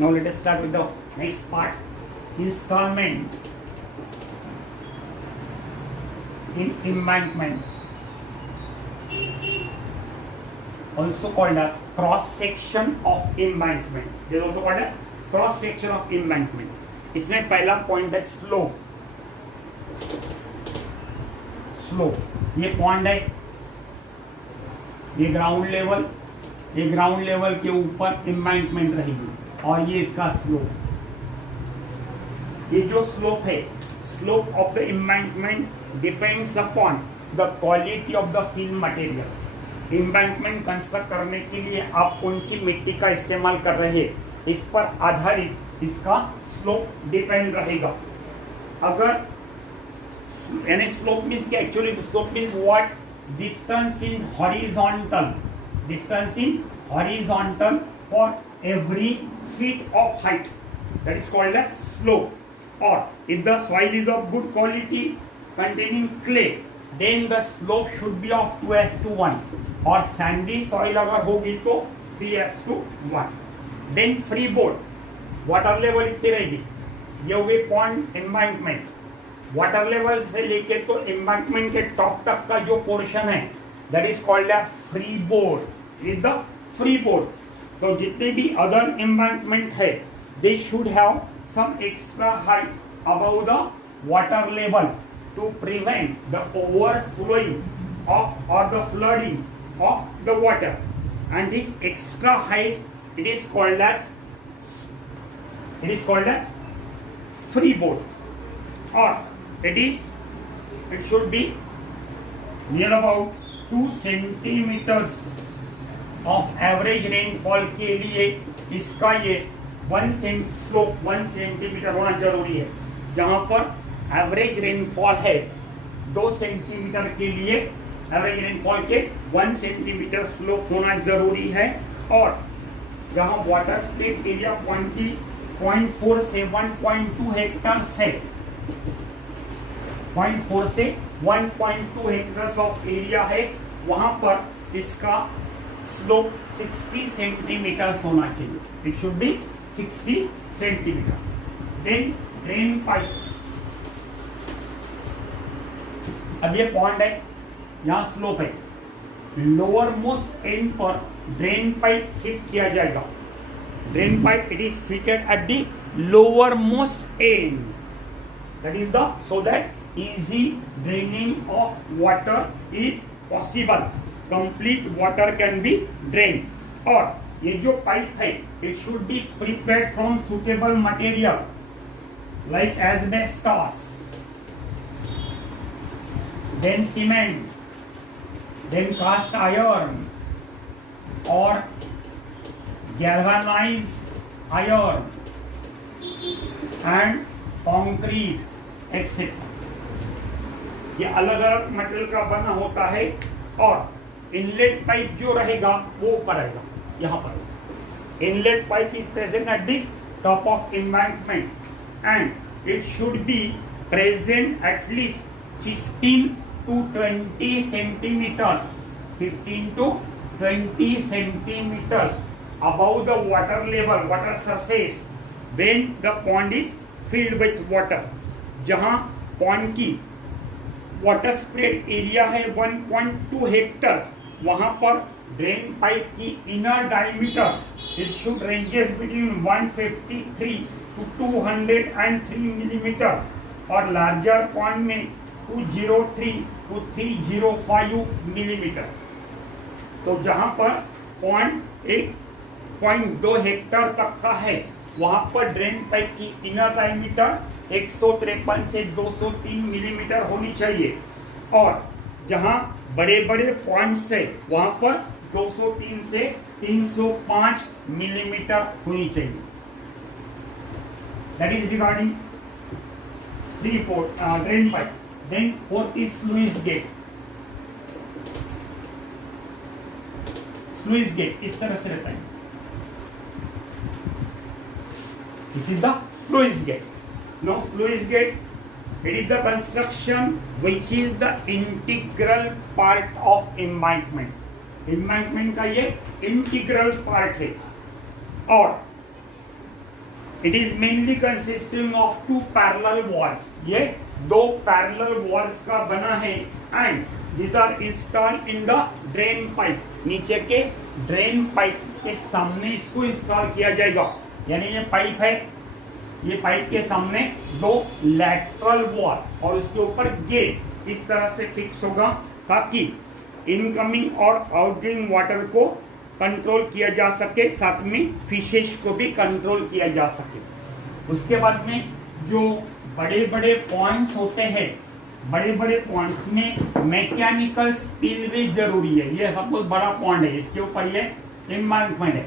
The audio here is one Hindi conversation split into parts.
Now let us start with the next part. Installment in embankment, also called as cross section of embankment. It is also called as cross section of embankment. इसमें पहला पॉइंट है स्लोप. स्लोप ये पॉइंट है, ये ग्राउंड लेवल, ये ग्राउंड लेवल के ऊपर एम्बैंकमेंट रहेगी और ये इसका स्लोप. ये जो स्लोप है, slope of the embankment depends upon the quality of the fill material. Embankment construct करने के लिए आप कौन सी मिट्टी का इस्तेमाल कर रहे हैं, इस पर आधारित इसका स्लोप डिपेंड रहेगा. अगर यानी स्लोप मीन्स क्या, actually slope means what, distance in horizontal, distance in horizontal for every feet of height, that is called as slope. Or if the soil is of good quality containing clay, then the slope should be of 2:1. और sandy soil अगर होगी तो 3:1. Then freeboard, water level इतनी रहेगी. ये हो गई पॉइंट एम्बैंकमेंट. वाटर लेवल से लेके तो एम्बैंकमेंट के टॉप तक का जो पोर्शन है, that is called as freeboard. Is the freeboard. तो जितने भी अदर एम्बैंकमेंट है, they should have some extra height above the water level to prevent the overflowing of और the flooding of the water. And this extra height it is called as freeboard. और it should be near about 2 centimetres of average rainfall के लिए इसका ये स्लोप 1 सेंटीमीटर होना जरूरी है. जहां पर एवरेज रेनफॉल है 2 सेंटीमीटर के लिए, एवरेज रेनफॉल के 1 सेंटीमीटर स्लोप होना जरूरी है. और जहां वाटर स्प्लिट एरिया 0.4 से 1.2 हेक्टर्स है, 0.4 से 1.2 हेक्टर्स ऑफ एरिया है, वहां पर इसका स्लोप 60 सेंटीमीटर्स होना चाहिए. It should be 60 centimetres. Then drain pipe, अब ये पॉइंट है, यहाँ स्लोप है, लोअर मोस्ट एंड पर ड्रेन पाइप फिट किया जाएगा. Drain pipe it is fitted at the lower most end, that is the so that easy draining of water is possible. Complete water can be drain. और ये जो पाइप है, it should be prepared from suitable material like asbestos, then cement, then cast iron और galvanised iron and concrete etcetera. ये अलग अलग मटेरियल का बना होता है. और इनलेट पाइप जो रहेगा वो ऊपर रहेगा. यहाँ पर inlet pipe is present at the top of embankment and it should be present at least 15 to 20 centimetres, 15 to 20 centimetres above the water level, water surface, when the pond is filled with water. जहाँ पॉन्ड की वाटर स्प्रेड एरिया है 1.2 हेक्टर्स, वहां पर ड्रेन पाइप की inner diameter it should ranges between 153 to 203 millimetre और लार्जर पॉइंट में 203 to 305 मिलीमीटर. तो जहां पर पॉइंट 1.2 हेक्टर तक का है, वहां पर ड्रेन पाइप की इनर डायमीटर 153 से 203 मिलीमीटर होनी चाहिए. और जहां बड़े बड़े पॉइंट्स है, वहां पर 203 से 305 मिलीमीटर होनी चाहिए. That is regarding the drain pipe. Then fourth is sluice gate. Sluice gate इस तरह से रहता है. This is the sluice gate. Now sluice gate, it is the construction which is the integral part of embankment. Embankment का ये integral part है. और It is mainly consisting of two parallel walls. ये दो parallel walls का बना है and these are installed in the drain pipe. नीचे के drain pipe के सामने इसको इंस्टॉल किया जाएगा. यानी ये पाइप है, ये पाइप के सामने दो लैटरल वॉल और उसके ऊपर गेट इस तरह से फिक्स होगा ताकि इनकमिंग और आउटगोइंग वाटर को कंट्रोल किया जा सके, साथ में फिशेस को भी कंट्रोल किया जा सके. उसके बाद में जो बड़े बड़े पॉइंट्स होते हैं, बड़े बड़े पॉइंट्स में मैकेनिकल स्पिलवे जरूरी है. ये सपोज बड़ा पॉइंट है, इसके ऊपर ये एम्बांकमेंट है,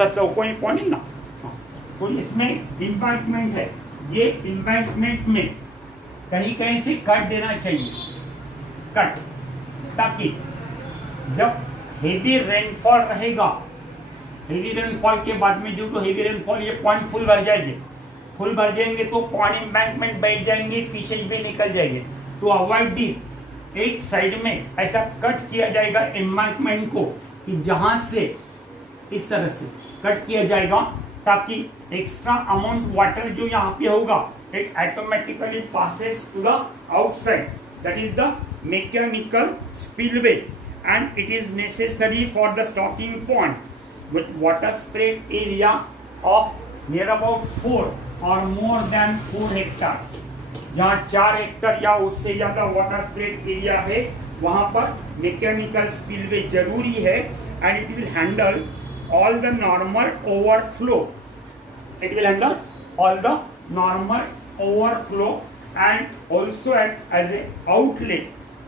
अच्छा कोई पॉइंट है ना, तो इसमें एम्बांकमेंट है. ये एम्बांकमेंट में कहीं कहीं से कट देना चाहिए, कट, ताकि जब हेवी रेनफॉल रहेगा, हेवी रेनफॉल के बाद में जो तो हेवी रेनफॉल ये पॉइंट फुल भर जाएंगे, फुल भर जाएंगे तो पॉइंट एम्बैंकमेंट बैठ जाएंगे, फिशेज भी निकल जाएंगे. तो अवॉइड दिस एक साइड में ऐसा कट किया जाएगा एम्बैंकमेंट को कि जहां से इस तरह से कट किया जाएगा ताकि एक्स्ट्रा अमाउंट वाटर जो यहाँ पे होगा it automatically passes to the outside. That is the mechanical spillway and it is necessary for the stocking pond with water spread area of near about 4 or more than 4 hectares. जहाँ 4 हेक्टर या उससे ज्यादा वाटर स्प्रेड एरिया है वहां पर मैकेनिकल स्पिलवे जरूरी है and it will handle all the normal overflow. It will handle all the normal overflow and also act as a outlet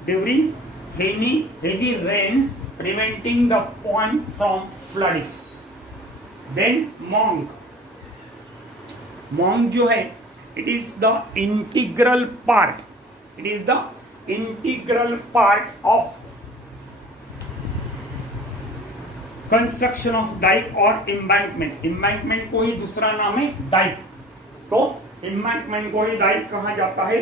during heavy rains, preventing the pond from flooding. Then mong जो है it is the integral part, it is the integral part of construction of dike और एम्बैंकमेंट. एम्बैंकमेंट को ही दूसरा नाम है डाइक, तो एम्बैंकमेंट को ही डाइक कहा जाता है.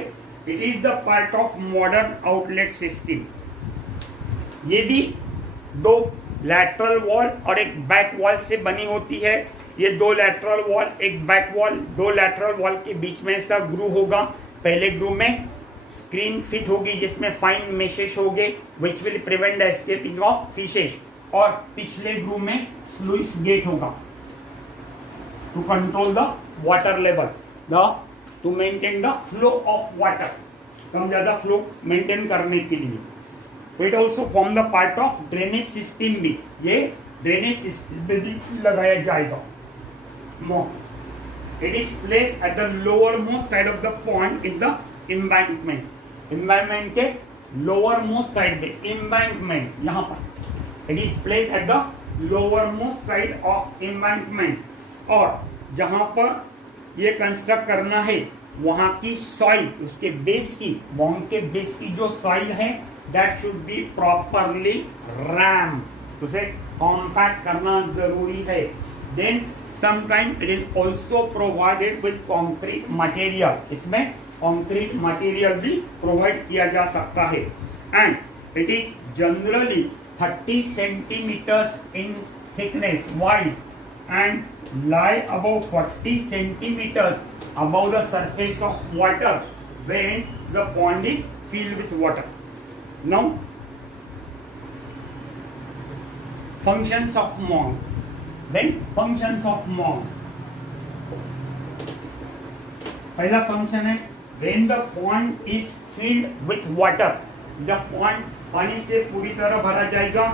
It is the part of modern outlet system. ये भी दो लैटरल वॉल और एक बैक वॉल से बनी होती है. ये दो लैटरल वॉल, एक बैक वॉल, दो लैटरल वॉल के बीच में ऐसा ग्रू होगा. पहले ग्रू में स्क्रीन फिट होगी जिसमें फाइन मेशेस होंगे which will prevent the escaping of fishes, और पिछले ग्रू में स्लुइस गेट होगा to control the water level, to maintain the flow of water, कम ज्यादा फ्लो मेंटेन करने के लिए. It also form the part of drainage system भी. ये ड्रेनेज सिस्टम में भी लगाया जाएगा. It is place at the lower most side of the point in the embankment. Embankment के लोअर मोस्ट साइड पे एम्बैंकमेंट, यहाँ पर it is place at the lower most side of embankment. और जहां पर ये कंस्ट्रक्ट करना है वहां की सॉइल, उसके बेस की, बॉन्ड के बेस की जो सॉइल है that should be properly ram, उसे कॉम्पैक्ट करना जरूरी है. Then sometime it is also provided with concrete material. इसमें कॉन्क्रीट मटेरियल भी प्रोवाइड किया जा सकता है. And it is generally 30 centimeters in thickness wide and lie above 40 centimeters above the surface of water when the pond is filled with water. Now, functions of mong. Then functions of mong. पहला function है when the pond is filled with water. जब pond पानी से पूरी तरह भरा जाएगा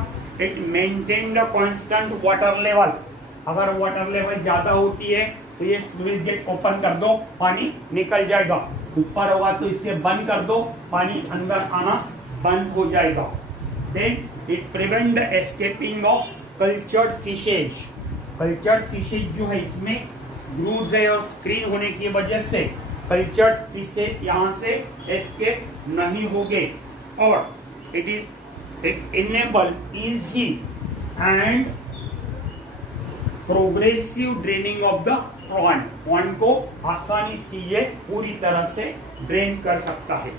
it maintain the constant water level. अगर वाटर लेवल ज्यादा होती है तो ये स्लुइस गेट ओपन कर दो, पानी निकल जाएगा. ऊपर होगा तो इसे बंद कर दो, पानी अंदर आना बंद हो जाएगा. Then it prevent the escaping of cultured fishes. Cultured fishes जो है इसमें ग्रूव्स है और स्क्रीन होने की वजह से कल्चर्ड फिशेज यहाँ से एस्केप नहीं होंगे. और it enable easy and progressive draining of the pond. pond को आसानी से ये पूरी तरह से ड्रेन कर सकता है.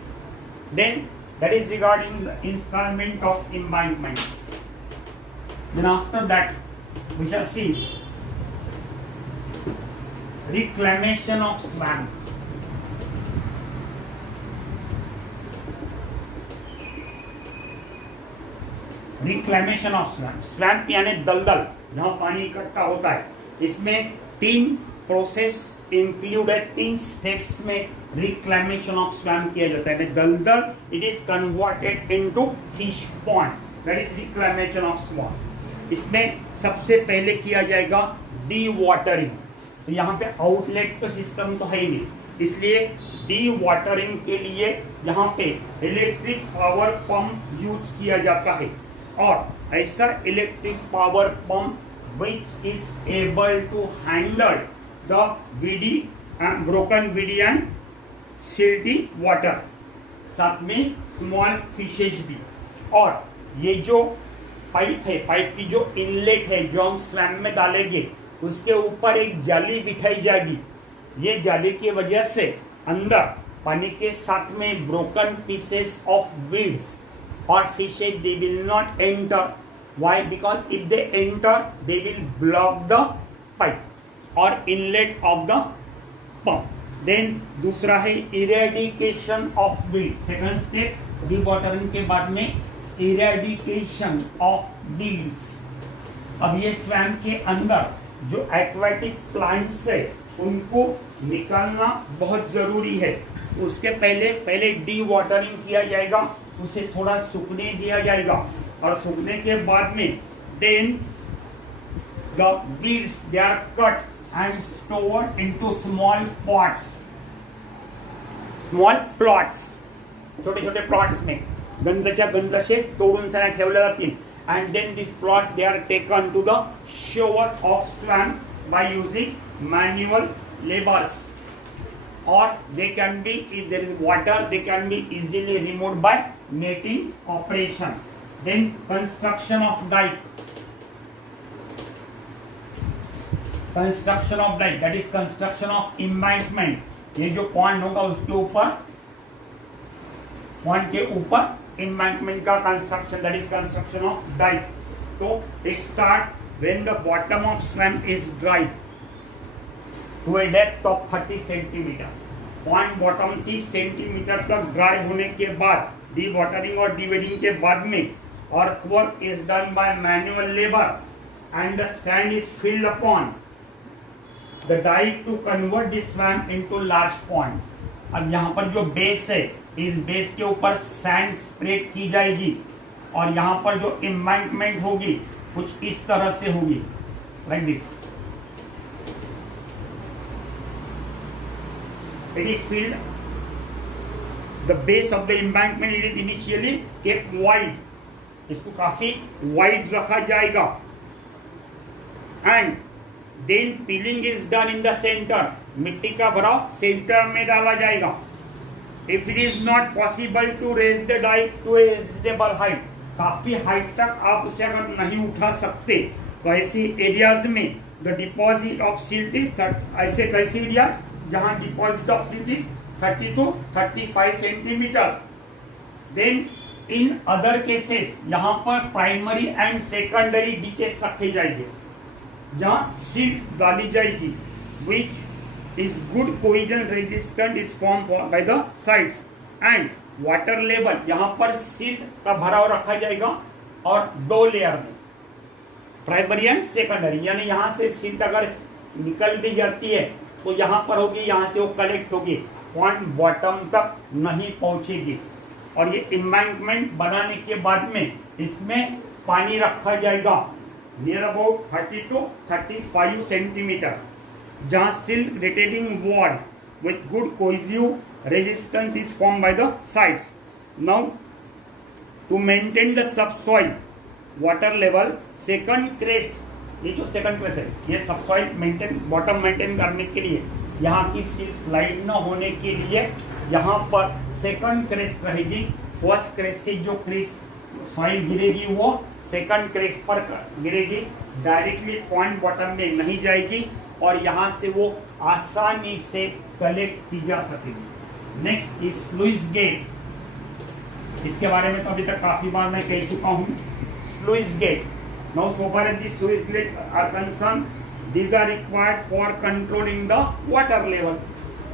Then that is regarding the installment of embankments. Then after that we shall see reclamation of swamp. Reclamation of swamp, swamp यानी दलदल जहां पानी इकट्ठा होता है। इसमें 3 प्रोसेस इंक्लूड है, 3 स्टेप्स में रिक्लेमेशन ऑफ स्वैम्प किया जाता है। दलदल it is converted into fish pond, that is reclamation of swamp. इसमें सबसे पहले किया जाएगा डी वाटरिंग। तो यहाँ पे आउटलेट तो सिस्टम तो है ही नहीं, इसलिए डी वाटरिंग के लिए यहाँ पे इलेक्ट्रिक पावर पंप यूज किया जाता है। और ऐसा electric power pump which is able to handle the weedy and broken weedy and silty water, साथ में स्मॉल फिशेज भी। और ये जो पाइप है, पाइप की जो इनलेट है जो हम स्वैम्प में डालेंगे, उसके ऊपर एक जाली बिठाई जाएगी। ये जाली की वजह से अंदर पानी के साथ में broken pieces of weeds or fishes they will not enter. Why? Because if they enter they will block the pipe or inlet of the pump. Then दूसरा है irradiation of weeds. Second step dewatering के बाद में irradiation of weeds. अब ये स्वैम्प के अंदर जो एक्वाटिक प्लांट्स है उनको निकालना बहुत जरूरी है। उसके पहले डी वाटरिंग किया जाएगा, उसे थोड़ा सूखने दिया जाएगा और सूखने के बाद में then the weeds they are cut and stored into small pots, small plots, छोटे छोटे प्लॉट्स में गंजाच्या गंजाशे तोडून सगळ्या ठेवल्या जातील। and then this plot they are taken to the shore of swamp by using manual labors, or they can be, if there is water, they can be easily removed by netting operation. Then construction of dike, that is construction of embankment। ये जो पॉइंट होगा उसके ऊपर, पॉइंट के ऊपर embankment का construction, that is construction of dike। तो it start when the bottom of swamp is dry to a depth of 30 centimetre. Point bottom 30 centimetre तक ड्राई होने के बाद डी वाटरिंग और डीवेडिंग के बाद में earthwork is done by manual labor and the sand is filled upon the dike to convert the swamp into large pond। अब यहाँ पर जो बेस है, इस बेस के ऊपर सैंड स्प्रेड की जाएगी और यहाँ पर जो एम्बैंकमेंट होगी कुछ इस तरह से होगी, like this. It is filled, the base of the embankment it is initially kept wide, इसको काफी वाइड रखा जाएगा। and then peeling is done in the center, मिट्टी का भराव सेंटर में डाला जाएगा। if it is not possible to raise the dike to a reasonable height, काफी हाइट तक आप उसे अगर नहीं उठा सकते तो ऐसे एरियाज में the deposit of silt is, ऐसे कैसे एरियाज जहां deposit of silt is 30 to 35 centimetre. Then in other cases यहाँ पर प्राइमरी एंड सेकेंडरी डीचेस रखे जाएंगे जहां सिल्ट डाली जाएगी, which is good cohesion resistant is form by the sides. And water level, यहाँ पर सिल्ट का भराव रखा जाएगा और 2 लेयर में, प्राइमरी एंड सेकेंडरी, यानी यहाँ से सिल्ट अगर निकल भी जाती है तो यहाँ पर होगी, यहाँ से वो कलेक्ट होगी, पॉइंट बॉटम तक नहीं पहुंचेगी। और ये एम्बैंकमेंट बनाने के बाद में इसमें पानी रखा जाएगा नियर अबाउट 30 to 35 सेंटीमीटर, जहाँ silt retaining wall with good cohesive resistance is form by the sides. Now to maintain the subsoil water level, second crest, ये जो सेकंड क्रेस्ट है ये सबसॉइल मेंटेन, बॉटम मेंटेन करने के लिए, यहाँ की सिल्ट स्लाइड न होने के लिए यहाँ पर सेकंड क्रेस्ट रहेगी। फर्स्ट क्रेस्ट से जो क्रेस्ट सॉइल गिरेगी वो सेकंड क्रेस्ट पर गिरेगी, डायरेक्टली पॉइंट बॉटम में नहीं जाएगी और यहाँ से वो आसानी से कलेक्ट की जा सकेगी। नेक्स्ट इज स्लुइस गेट, इसके बारे में तो अभी तक काफी बार मैं कह चुका हूँ। Sluice gate, now so far as the sluice gate are concerned, These are required for controlling the water level.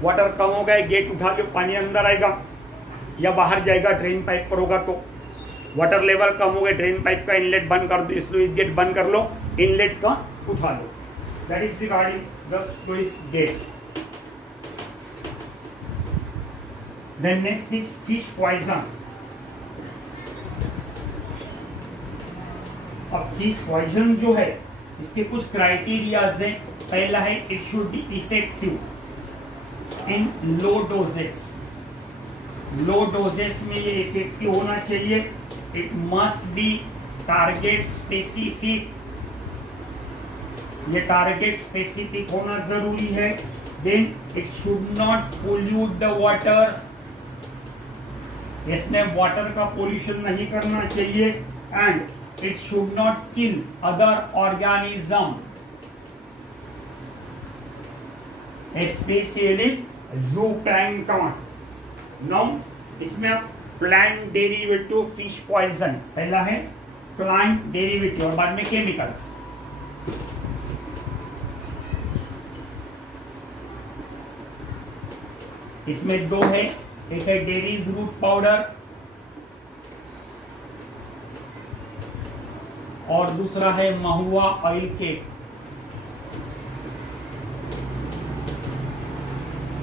Water कम हो गया, गेट उठा के पानी अंदर आएगा या बाहर जाएगा, ड्रेन पाइप पर होगा तो वाटर लेवल कम हो गया, ड्रेन पाइप का इनलेट बंद कर दो, स्लुइस गेट बंद कर लो, इनलेट का उठा लो. That is regarding the sluice gate. Then next is fish poison. अब फिश पॉइजन जो है इसके कुछ क्राइटेरियाज हैं. पहला है it should be effective in low doses. Low doses में ये इफेक्टिव होना चाहिए. It must be target specific. ये टारगेट स्पेसिफिक होना जरूरी है. Then it should not pollute the water. इसमें वाटर का पोल्यूशन नहीं करना चाहिए. And it should not kill other organism, especially zooplankton. Now इसमें प्लांट डेरिवेटिव फिश पॉइजन. पहला है प्लांट डेरिवेटिव और बाद में केमिकल्स. इसमें दो है, एक है डेरीज रूट पाउडर और दूसरा है mahua oil cake.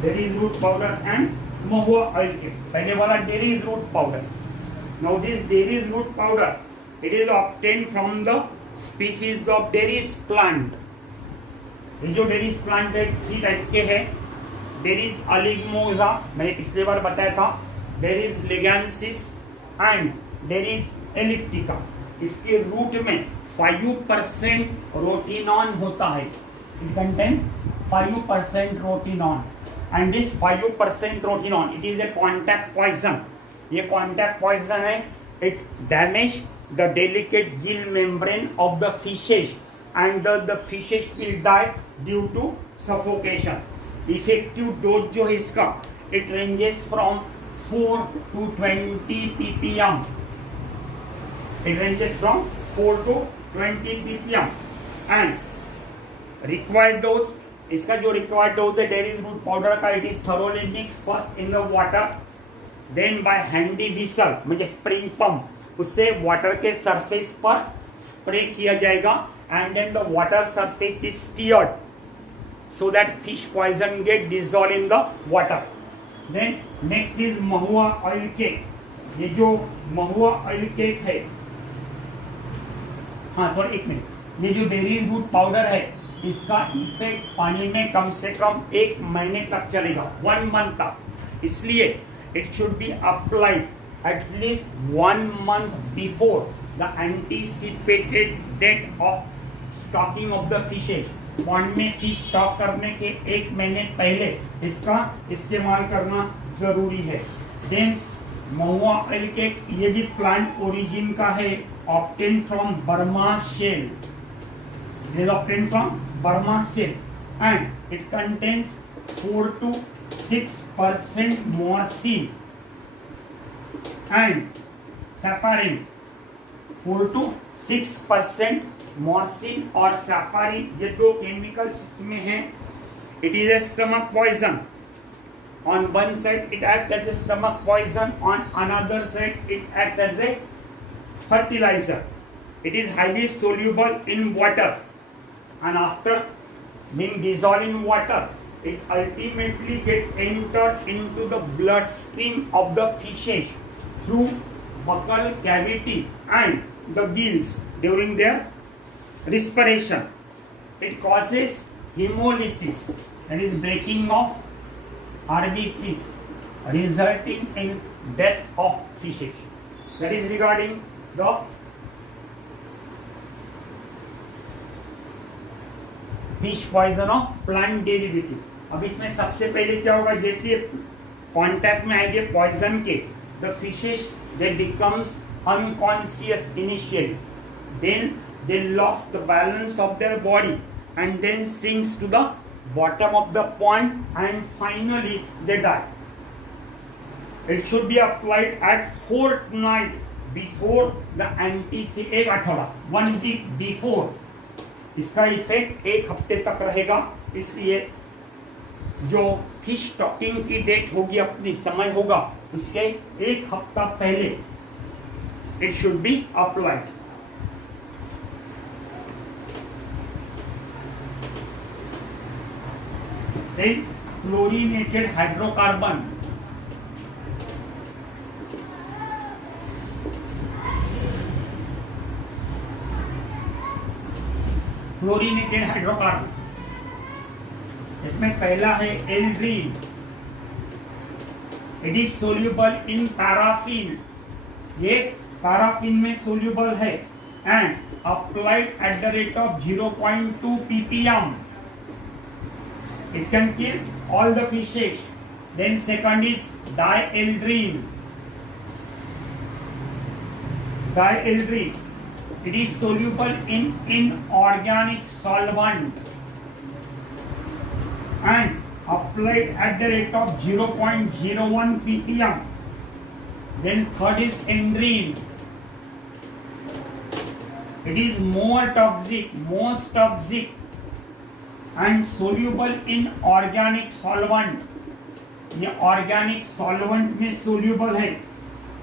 Derris root powder and mahua oil cake. पहले वाला derris root powder. Now this derris root powder it is obtained from the species of derris plant. ये जो डेरीज प्लांट है 3 टाइप के हैं. डेरीज अलिग्मोजा, मैंने पिछले बार बताया था. Derris ligensis and derris elliptica. इसके रूट में 5% रोटिनॉन होता है. It contains 5% rotenone. And this 5% rotenone it is a contact poison. ये कॉन्टैक्ट पॉइजन है. It damage the delicate gill membrane of the fishes and the fishes will die due to suffocation. Effective dose जो है इसका it ranges from 4 to 20 ppm. It ranges from 4 to 20 ppm. And required dose, इसका जो required dose है डेरीज रूट पाउडर का, it is thoroughly mixed first in the water, then by handy whistle म्हणजे स्प्रिंग पंप, उससे वाटर के सरफेस पर स्प्रे किया जाएगा. and then the water surface is stirred so that fish poison get dissolved in the water. Then next is mahua oil cake. ये जो महुआ ऑयल केक है, हाँ सॉरी एक मिनट, ये जो डेरीज रूट पाउडर है इसका इफेक्ट पानी में कम से कम 1 महीने तक चलेगा, 1 मंथ तक. इसलिए it should be applied at least 1 month before the anticipated date of stocking of the fishes. Pond में फिश स्टॉक करने के 1 महीने पहले इसका इस्तेमाल करना जरूरी है. देन महुआ ऑयल केक ये भी प्लांट ओरिजिन का है, obtained from Burma shell. It is obtained from Burma shell and it contains 4 to 6% morphine and saparin. 4 to 6% morphine और saparin ये दो केमिकल्स इसमें हैं. It is a stomach poison. On one side it acts as a stomach poison, on another side it acts as a fertilizer. It is highly soluble in water and after being dissolved in water it ultimately gets entered into the bloodstream of the fishes through buccal cavity and the gills during their respiration. It causes hemolysis, that is breaking of RBCs, resulting in death of fishes. That is regarding the fish poison of plant derivative. अब इसमें सबसे पहले क्या होगा, जैसे कांटेक्ट में आएंगे पॉइजन के, the fishes they becomes unconscious initially, then they lost the balance of their body and then sinks to the bottom of the pond and finally they die. It should be applied at fortnight before the 1 week before इसका इफेक्ट 1 हफ्ते तक रहेगा, इसलिए जो फिश स्टॉकिंग की डेट होगी, अपनी समय होगा, उसके 1 हफ्ता पहले it should be applied. Fluorinated hydrocarbon, fluorinated hydrocarbon, इसमें पहला है aldrin. It is soluble in paraffin, ये पैराफिन में सोल्यूबल है, and applied at the rate of 0.2 ppm. It can kill all the fishes. Then second is dieldrine. Dieldrine, it is soluble in inorganic solvent and applied at the rate of 0.01 ppm. Then third is endrine. It is most toxic and soluble in organic solvent. ये organic solvent में soluble है.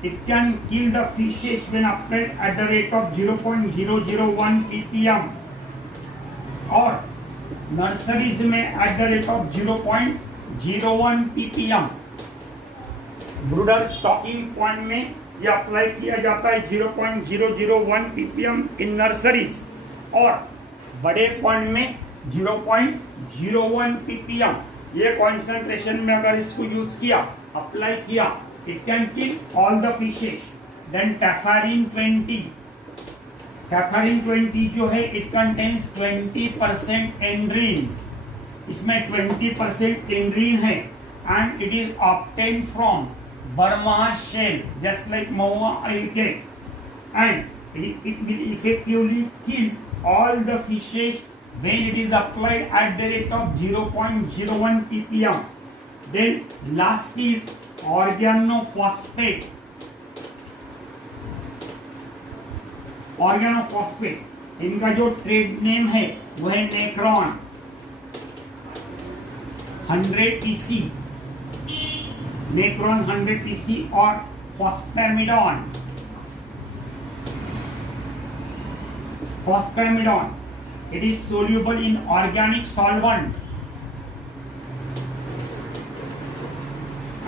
It can kill the fishes when applied at the rate of 0.001 ppm और नर्सरीज में at the rate of 0.01 ppm. Brooder stocking point में ये अप्लाई किया जाता है 0.001 ppm इन नर्सरीज, और बड़े पॉइंट में 0.01 ppm। ये कॉन्सेंट्रेशन में अगर इसको यूज किया, अप्लाई किया, it can kill all the fishes. Then tafarin 20, tafarin 20 जो है इट कंटेन्स 20% एंड्रीन, इसमें 20% एंड्रीन है, and it is obtain from Burma shell just like mahua algae, and it will effectively kill all the fishes when it is applied at the rate of 0.01 ppm. Then last is organophosphate. Organophosphate, इनका जो ट्रेड नेम है वो है नेक्रॉन 100 EC, नेक्रॉन 100 EC, और फॉस्फेमिडॉन, it is soluble in organic solvent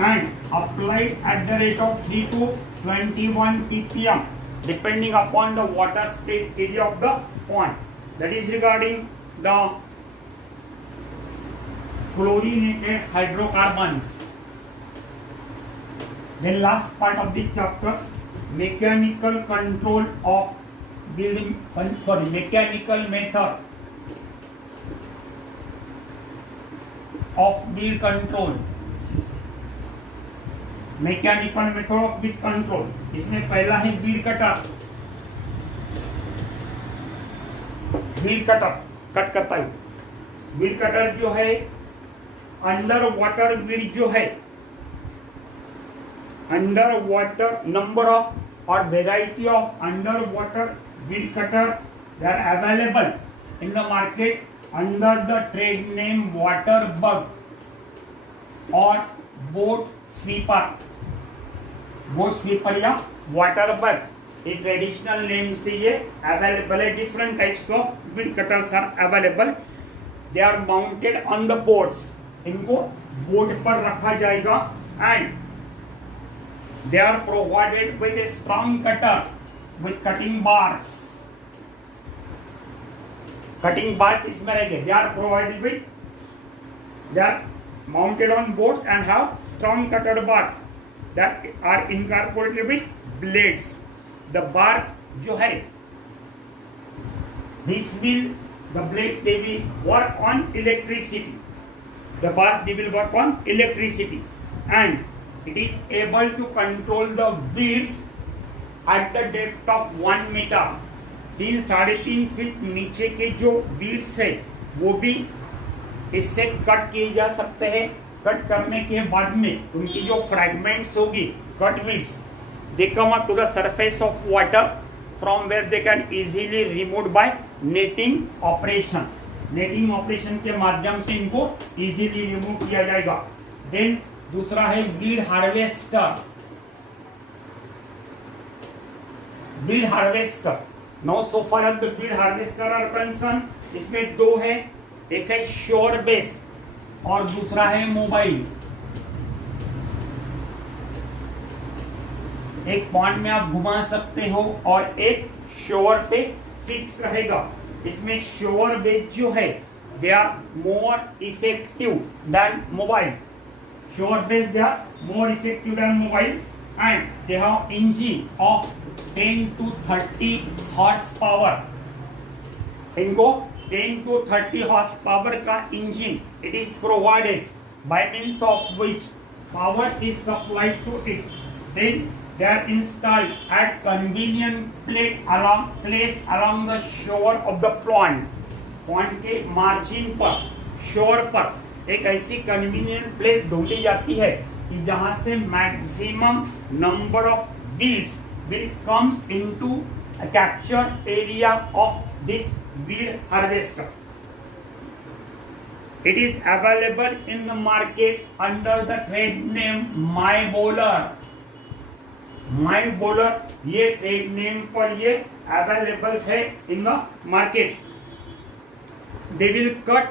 and applied at the rate of 3 to 21 ppm depending upon the water state area of the pond. That is regarding the fluorinated hydrocarbons. Then last part of the chapter, mechanical control of building, mechanical method of weed control. Mechanical method of weed control, इसमें पहला है weed cutter. Weed cutter cut करता है। वीड कटर जो है अंडर वाटर वीड जो है, अंडर वाटर नंबर ऑफ और variety of under water weed cutter they are available in the market under the trade name water bug और बोट स्वीपर। बोट स्वीपर या वाटर बग, ये ट्रेडिशनल नेम से ये अवेलेबल है। Different types of weed cutters are available. They are mounted on the boats, इनको बोट पर रखा जाएगा and they are provided with a strong cutter with cutting bars. Cutting bars इसमें रहेंगे। They are provided with, they are mounted on boats and have strong cutter bar that are incorporated with blades. The bar जो है, this will, the blades they will work on electricity. The bar they will work on electricity and it is able to control the weeds at the depth of 1 meter. 3-3.5 feet नीचे के जो weeds है वो भी इससे कट किए जा सकते हैं। कट करने के बाद में उनकी जो फ्रैगमेंट्स होगी, cut weeds, they come up to the surface of water from where they can easily remove by netting operation, netting operation के माध्यम से इनको इजीली रिमूव किया जाएगा। देन दूसरा है weed harvester, weed harvester. Now so far as the weed harvester are concern, इसमें दो है, एक है श्योर बेस और दूसरा है मोबाइल। एक पॉइंट में आप घुमा सकते हो और एक श्योर पे फिक्स रहेगा। इसमें श्योर बेस जो है they are more effective than mobile, shore base they are more effective than mobile and they have engine of 10 to 30 horse power. इनको 10 to 30 हॉर्स पावर का engine it is provided by means of which power is supplied to it. Then they are installed at convenient place along the shore of the pond. Point के मार्जिन पर, शोर पर एक ऐसी कन्वीनियंट प्लेस ढूंढी जाती है कि जहां से maximum number of weeds will comes into a capture area of this weed harvester. It is available in the market under the trade name My Bowler. My bowler, ये ट्रेड नेम पर ये अवेलेबल है in the market. They will cut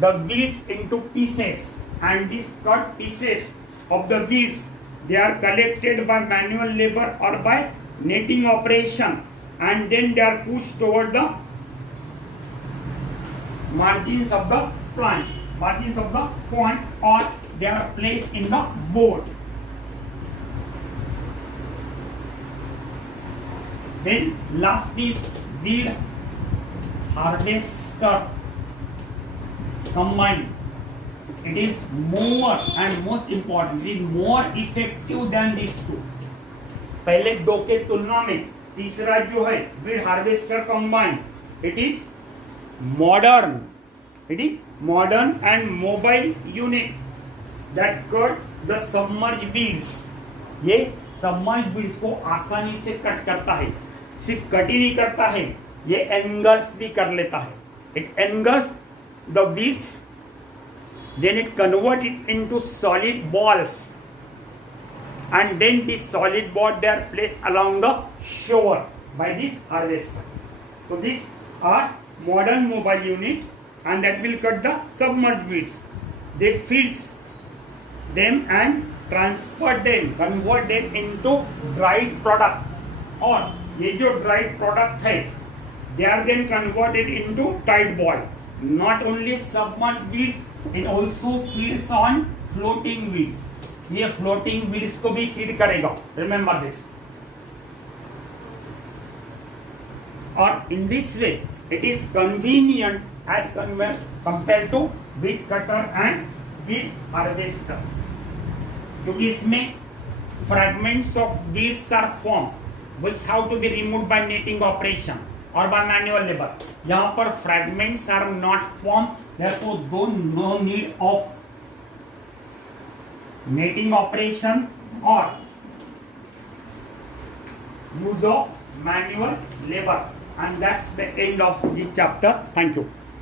the weeds into pieces and this cut pieces of the weeds they are collected by manual labour और by netting operation and then they are push toward the margins of the plant, margins of the pond, or they are placed in the board. Then last is weed harvester combine. It is more and most important, it is more effective than these two. पहले दो के तुलना में तीसरा जो है weed harvester combine, it is modern, it is modern and mobile unit that cut the submerged weeds. ये submerged weeds को आसानी से कट करता है, सिर्फ कट ही नहीं करता है, ये एंगल्फ भी कर लेता है। It engulf the weeds, then it convert it into solid balls and then this solid ball they are placed along the shore by this harvester. तो this are modern mobile unit and that will cut the submerged weeds. They feeds them and transfer them, convert them into dried product, और ये जो ड्राइड प्रोडक्ट है they are then converted into tied ball. Not only submerged weeds, it also feeds on floating weeds. ये फ्लोटिंग वीड्स को भी फीड करेगा, रिमेंबर दिस। और in this way it is convenient as compare to weed cutter and weed harvester, क्योंकि इसमें fragments of weeds are form which have to be removed by netting operation or by manual labor. यहाँ पर fragments are not formed, therefore no need of netting operation or use of manual labor. And that's the end of the chapter. Thank you.